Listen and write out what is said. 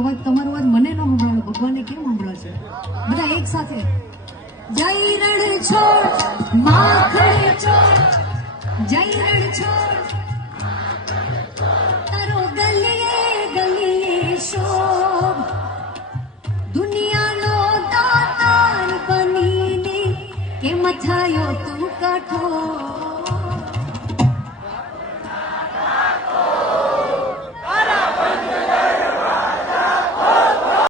અવાજ તમારો અવાજ મને ન સંભળાયો, ભગવાનને કેમ સંભળાશે? બધા એક સાથે જય રણ છોડ માખણ છોડ, જય રણ છોડ તારો ગલીએ ગલીએ શોભ, દુનિયાનો દાતાર બનીને કેમ થયો તું કઠોર.